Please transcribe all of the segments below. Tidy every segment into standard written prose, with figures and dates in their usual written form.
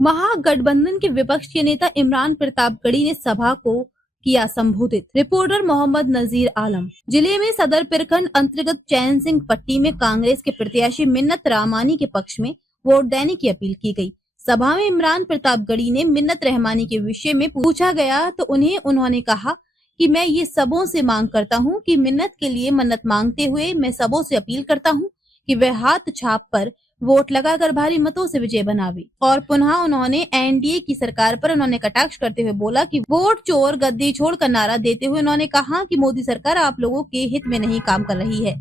महागठबंधन के विपक्ष के नेता इमरान प्रतापगढ़ी ने सभा को किया संबोधित। रिपोर्टर मोहम्मद नजीर आलम। जिले में सदर प्रखंड अंतर्गत चैन सिंह पट्टी में कांग्रेस के प्रत्याशी मिन्नत रहमानी के पक्ष में वोट देने की अपील की गई। सभा में इमरान प्रतापगढ़ी ने मिन्नत रहमानी के विषय में पूछा गया तो उन्होंने कहा कि मैं ये सबों से मांग करता हूं कि मिन्नत के लिए मन्नत मांगते हुए मैं सबों से अपील करता हूं कि वह हाथ छाप पर वोट लगाकर भारी मतों से विजय बनावे। और पुनः उन्होंने एनडीए की सरकार पर उन्होंने कटाक्ष करते हुए बोला कि वोट चोर गद्दी छोड़ का नारा देते हुए उन्होंने कहा कि मोदी सरकार आप लोगों के हित में नहीं काम कर रही है।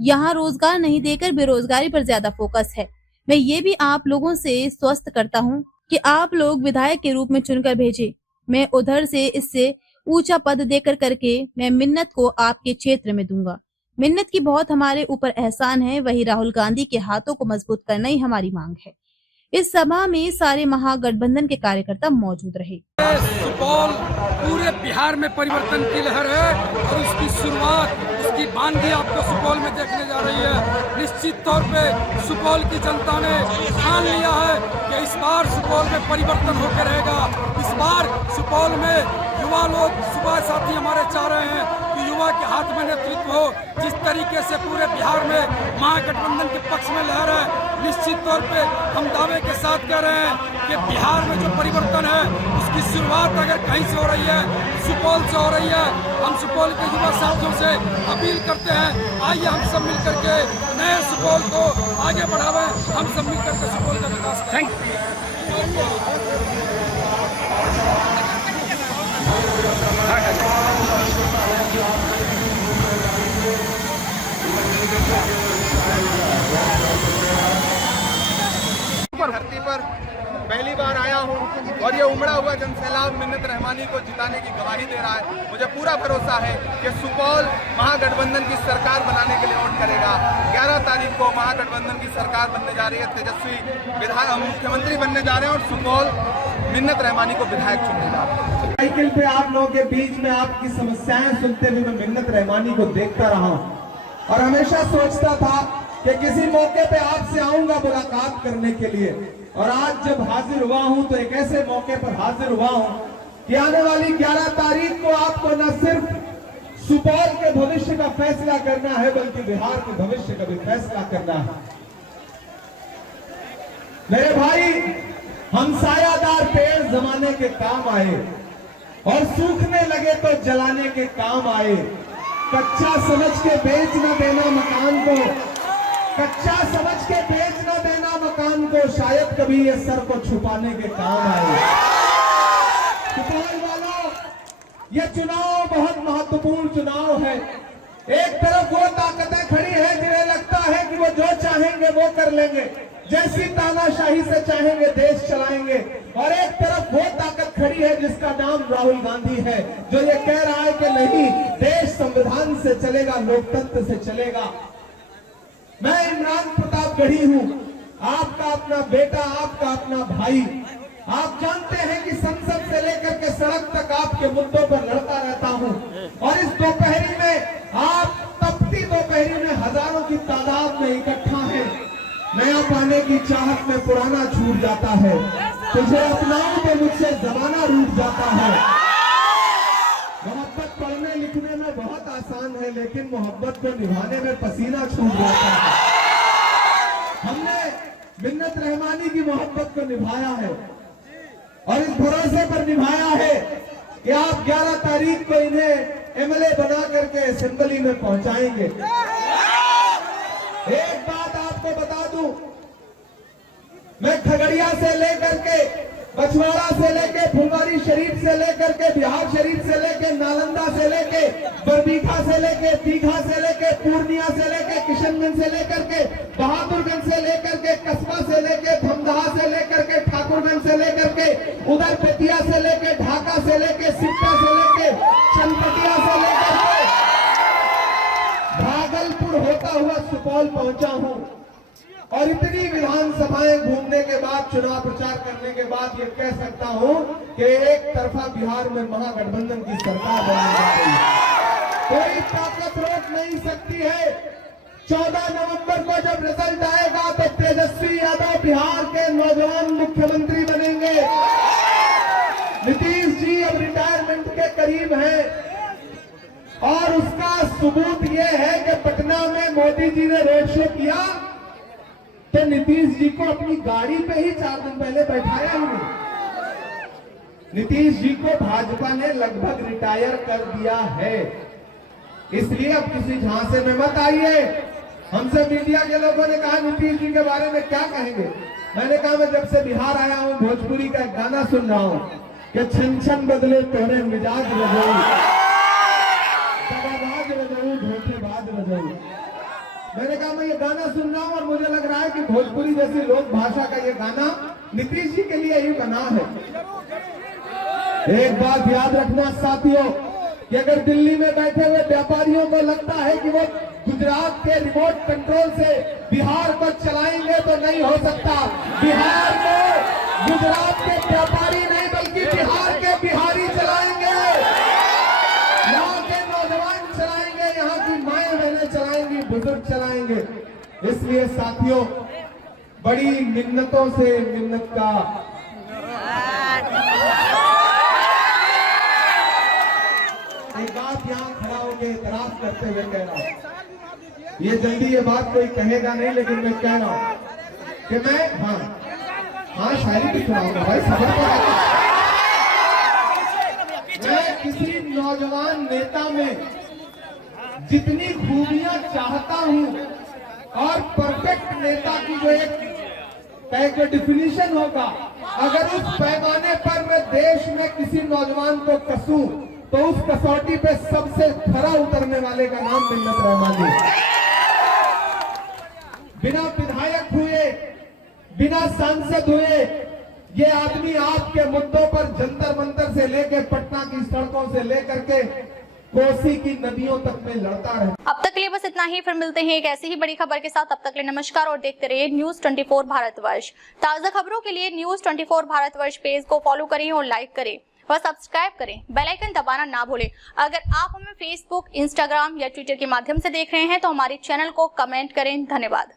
यहाँ रोजगार नहीं देकर बेरोजगारी पर ज्यादा फोकस है। मैं ये भी आप लोगों से स्वस्थ करता हूँ कि आप लोग विधायक के रूप में चुनकर भेजे। मैं उधर से इससे ऊंचा पद देकर करके मैं मिन्नत को आपके क्षेत्र में दूंगा। मिन्नत की बहुत हमारे ऊपर एहसान है, वही राहुल गांधी के हाथों को मजबूत करना ही हमारी मांग है। इस सभा में सारे महागठबंधन के कार्यकर्ता मौजूद रहे। सुपौल पूरे बिहार में परिवर्तन की लहर है और उसकी शुरुआत, उसकी बानगी आपको सुपौल में देखने जा रही है। निश्चित तौर पे सुपौल की जनता ने ठान लिया है कि इस बार सुपौल में परिवर्तन होकर रहेगा। इस बार सुपौल में युवा लोग, सुबह साथी हमारे चाह रहे हैं कि युवा के हाथ में नेतृत्व हो। जिस तरीके से पूरे बिहार में महागठबंधन के पक्ष में लहर है, निश्चित तौर पे हम दावे के साथ कह रहे हैं कि बिहार में जो परिवर्तन है उसकी शुरुआत अगर कहीं से हो रही है, सुपौल से हो रही है। हम सुपौल के युवा साथियों से अपील करते हैं, आइए हम सब मिलकर के नए सुपौल को आगे बढ़ावें। हम सब मिलकर के सुपौल का विकास करें। धरती पर पहली बार आया हूं और ये उमड़ा हुआ जनसैलाब मिन्नत रहमानी को जिताने की गवाही दे रहा है। मुझे पूरा भरोसा है कि सुपौल महागठबंधन की सरकार बनाने के लिए वोट करेगा। 11 तारीख को महागठबंधन की सरकार बनने जा रही है, तेजस्वी मुख्यमंत्री बनने जा रहे हैं और सुपौल मिन्नत रहमानी को विधायक चुनने जा रहे हैं। साइकिल पे आप लोगों के बीच में आपकी समस्याएं सुनते हुए मैं मिन्नत रहमानी को देखता रहा हूं और हमेशा सोचता था कि किसी मौके पे आपसे आऊंगा मुलाकात करने के लिए। और आज जब हाजिर हुआ हूं तो एक ऐसे मौके पर हाजिर हुआ हूं कि आने वाली 11 तारीख को आपको न सिर्फ सुपौल के भविष्य का फैसला करना है बल्कि बिहार के भविष्य का भी फैसला करना है। मेरे भाई, हम सायादार पेड़ जमाने के काम आए और सूखने लगे तो जलाने के काम आए। कच्चा समझ के बेच न देना मकान को, कच्चा समझ के बेच न देना मकान को, शायद कभी ये सर को छुपाने के काम आए। सुपौल वालों, ये चुनाव बहुत महत्वपूर्ण चुनाव है। एक तरफ वो ताकतें खड़ी है जिन्हें लगता है कि वो जो चाहेंगे वो कर लेंगे, जैसी तानाशाही से चाहेंगे देश चलाएंगे। और एक तरफ वो ताकत खड़ी है जिसका नाम राहुल गांधी है, जो ये कह रहा है कि नहीं, देश संविधान से चलेगा, लोकतंत्र से चलेगा। मैं इमरान प्रतापगढ़ी हूं, आपका अपना बेटा, आपका अपना भाई। आप जानते हैं कि संसद से लेकर के सड़क तक आपके मुद्दों पर लड़ता रहता हूं और इस दोपहरी में, आप तपती दोपहरी में हजारों की तादाद में इकट्ठा है। नया पाने की चाहत में पुराना छूट जाता है, तुझे अपनाऊं तो मुझसे जमाना रूठ जाता है। मोहब्बत पढ़ने लिखने में बहुत आसान है, लेकिन मोहब्बत को निभाने में पसीना छूट जाता है। हमने मिन्नत रहमानी की मोहब्बत को निभाया है और इस भरोसे पर निभाया है कि आप 11 तारीख को इन्हें एमएलए बना करके असेंबली में पहुंचाएंगे। एक बात आपको बता दूं, मैं खगड़िया से लेकर के, बछवाड़ा से लेके, फुलवारी शरीफ से लेकर के, बिहार शरीफ से लेके, नालंदा से लेके, बरबीघा से लेके, दीघा से लेके, पूर्णिया से लेके, किशनगंज से लेकर के, बहादुरगंज से लेकर के, कस्बा से लेके, धमदाहा से लेकर के, ठाकुरगंज से लेकर के, उधर बेतिया से लेके, ढाका से लेके, सिकटा से लेके, चनपटिया से लेकर के भागलपुर होता हुआ सुपौल पहुंचा हूं। और इतनी विधानसभाएं घूमने के बाद, चुनाव प्रचार करने के बाद ये कह सकता हूं कि एक तरफा बिहार में महागठबंधन की सरकार बनने जा रही है। कोई ताकत रोक नहीं सकती है। 14 नवंबर को जब रिजल्ट आएगा तो तेजस्वी यादव बिहार के नौजवान मुख्यमंत्री बनेंगे। नीतीश जी अब रिटायरमेंट के करीब हैं और उसका सबूत यह है कि पटना में मोदी जी ने रोड शो किया तो नीतीश जी को अपनी गाड़ी पे ही 4 दिन पहले बैठाया ही नहीं। नीतीश जी को भाजपा ने लगभग रिटायर कर दिया है। इसलिए अब किसी झांसे में मत आइए। हमसे मीडिया के लोगों ने कहा नीतीश जी के बारे में क्या कहेंगे। मैंने कहा मैं जब से बिहार आया हूं भोजपुरी का एक गाना सुन रहा हूं कि छन छन बदले तोरे मिजाज बदलू, दगाबाज बदलू, धोखेबाज बदलू। मैंने कहा मैं ये गाना सुन रहा हूं और मुझे लग रहा है कि भोजपुरी जैसी लोक भाषा का ये गाना नीतीश जी के लिए ही बना है। एक बात याद रखना साथियों कि अगर दिल्ली में बैठे हुए व्यापारियों को लगता है कि वो गुजरात के रिमोट कंट्रोल से बिहार को चलाएंगे तो नहीं हो सकता। बिहार को गुजरात के व्यापारी नहीं बल्कि बिहार के बिहारी चलाएंगे, यहाँ के नौजवान चलाएंगे, यहाँ की माएं बहनें चलाएंगी, बुजुर्ग चलाएंगे। इसलिए साथियों बड़ी मिन्नतों से मिन्नत का एक बात यहाँ खड़ा होकर इतराज करते हुए कह रहा हूं, ये जल्दी ये बात कोई कहेगा नहीं लेकिन मैं कह रहा हूं कि मैं हाँ शायरी भी सुनाऊंगा भाई, सबर तो मैं किसी नौजवान नेता में जितनी खूबियां चाहता हूं और परफेक्ट नेता की जो एक डिफिनीशन होगा, अगर उस पैमाने पर मैं देश में किसी नौजवान को कसूं तो उस कसौटी पे सबसे खरा उतरने वाले का नाम मिन्नत रहमानी। बिना विधायक हुए, बिना सांसद हुए, ये आदमी आपके मुद्दों पर जंतर मंतर से लेकर पटना की सड़कों से लेकर के कोसी की नदियों तक में लड़ता रहे। अब तक के लिए बस इतना ही, फिर मिलते हैं एक ऐसी ही बड़ी खबर के साथ। तब तक के लिए नमस्कार और देखते रहिए न्यूज 24 भारतवर्ष। ताजा खबरों के लिए न्यूज 24 भारतवर्ष पेज को फॉलो करें और लाइक करें और सब्सक्राइब करें। बेल आइकन दबाना ना भूलें। अगर आप हमें फेसबुक, इंस्टाग्राम या ट्विटर के माध्यम से देख रहे हैं तो हमारे चैनल को कमेंट करें। धन्यवाद।